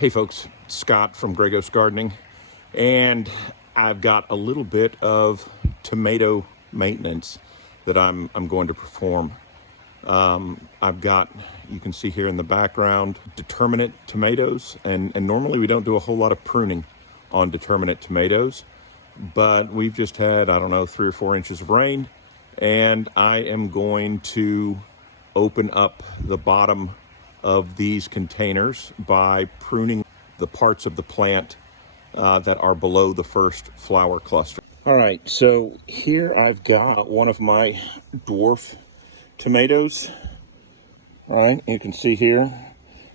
Hey folks, Scott from Grey Ghost Gardening, and I've got a little bit of tomato maintenance that I'm going to perform. I've got, you can see here in the background, Determinate tomatoes, and normally we don't do a whole lot of pruning on Determinate tomatoes, but we've just had, I don't know, 3 or 4 inches of rain, and I am going to open up the bottom of these containers by pruning the parts of the plant that are below the first flower cluster. All right, so here I've got one of my dwarf tomatoes. All right, you can see here,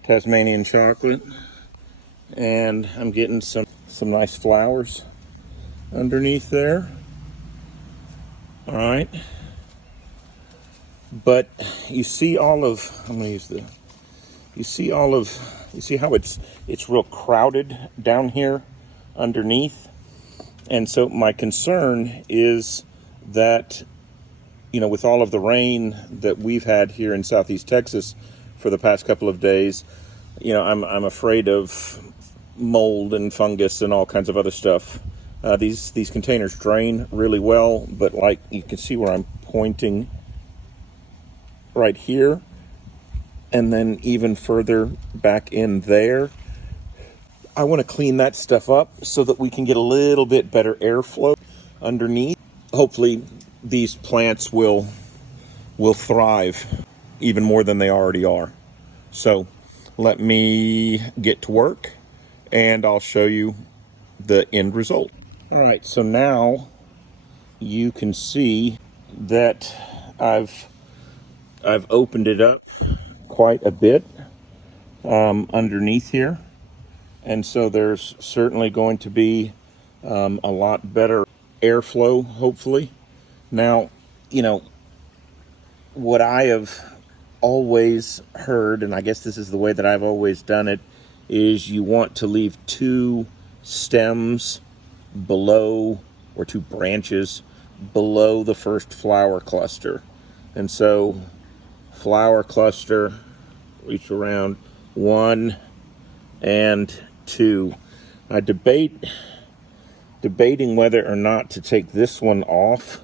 Tasmanian chocolate, and I'm getting some nice flowers underneath there. All right, but you see all of, I'm gonna use the, you see how it's real crowded down here underneath. And so my concern is that, you know, with all of the rain that we've had here in Southeast Texas for the past couple of days, you know, I'm afraid of mold and fungus and all kinds of other stuff. These containers drain really well, but like you can see where I'm pointing right here, and then even further back in there, I want to clean that stuff up so that we can get a little bit better airflow underneath. Hopefully these plants will thrive even more than they already are. So let me get to work and I'll show you the end result. All right, so now you can see that I've opened it up quite a bit underneath here, and so there's certainly going to be a lot better airflow, hopefully. Now, you know, what I have always heard, and I guess this is the way that I've always done it, is you want to leave 2 stems below, or 2 branches below the first flower cluster. And so flower cluster, reach around 1 and 2. I debating whether or not to take this one off,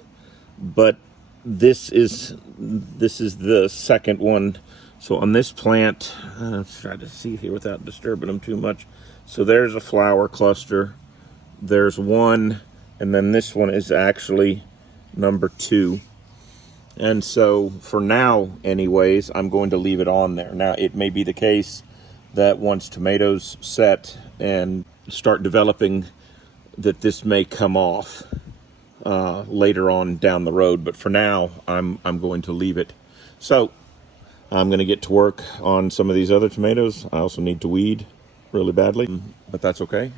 but this is the second one. So on this plant, let's try to see here without disturbing them too much. So there's a flower cluster, there's 1, and then this one is actually number 2. And so for now, anyways, I'm going to leave it on there. Now, it may be the case that once tomatoes set and start developing, that this may come off later on down the road. But for now, I'm going to leave it. So I'm going to get to work on some of these other tomatoes. I also need to weed really badly, but that's okay.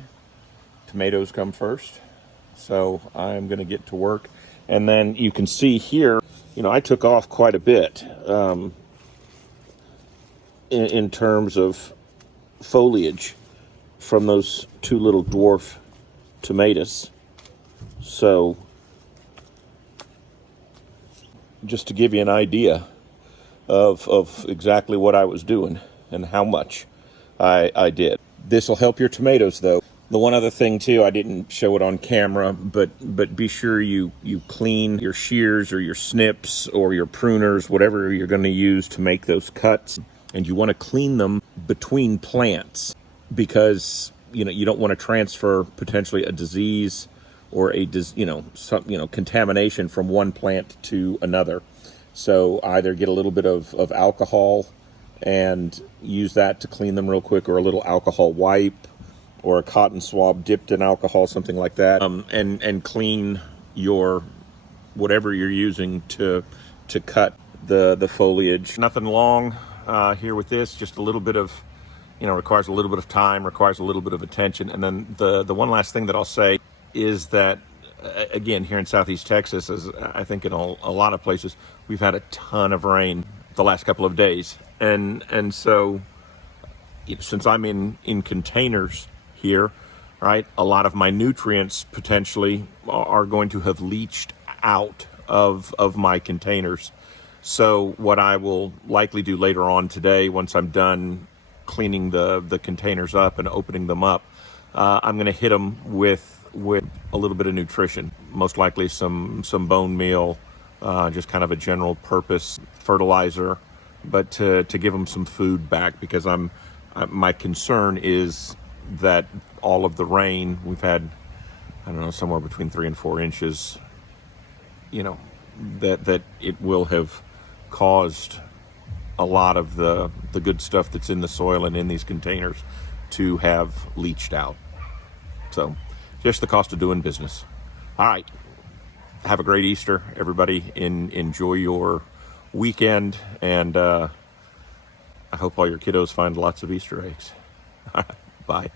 Tomatoes come first. So I'm going to get to work. And then you can see here, you know, I took off quite a bit in terms of foliage from those 2 little dwarf tomatoes. So just to give you an idea of exactly what I was doing and how much I did. This will help your tomatoes, though. The one other thing too, I didn't show it on camera, but be sure you clean your shears or your snips or your pruners, whatever you're going to use to make those cuts, and you want to clean them between plants, because you know you don't want to transfer potentially a disease or some contamination from one plant to another. So either get a little bit of alcohol and use that to clean them real quick, or a little alcohol wipe, or a cotton swab dipped in alcohol, something like that, and clean your whatever you're using to cut the foliage. Nothing long here with this, just a little bit of, requires a little bit of time, requires a little bit of attention. And then the one last thing that I'll say is that, again, here in Southeast Texas, as I think in a lot of places, we've had a ton of rain the last couple of days. And so since I'm in containers here, right, a lot of my nutrients potentially are going to have leached out of my containers. So what I will likely do later on today, once I'm done cleaning the containers up and opening them up, I'm going to hit them with a little bit of nutrition, most likely some bone meal, just kind of a general purpose fertilizer, but to give them some food back, because my concern is that all of the rain we've had, I don't know, somewhere between 3 and 4 inches, that it will have caused a lot of the good stuff that's in the soil and in these containers to have leached out. So just the cost of doing business. All right. Have a great Easter, everybody. Enjoy your weekend, and I hope all your kiddos find lots of Easter eggs. All right. Bye.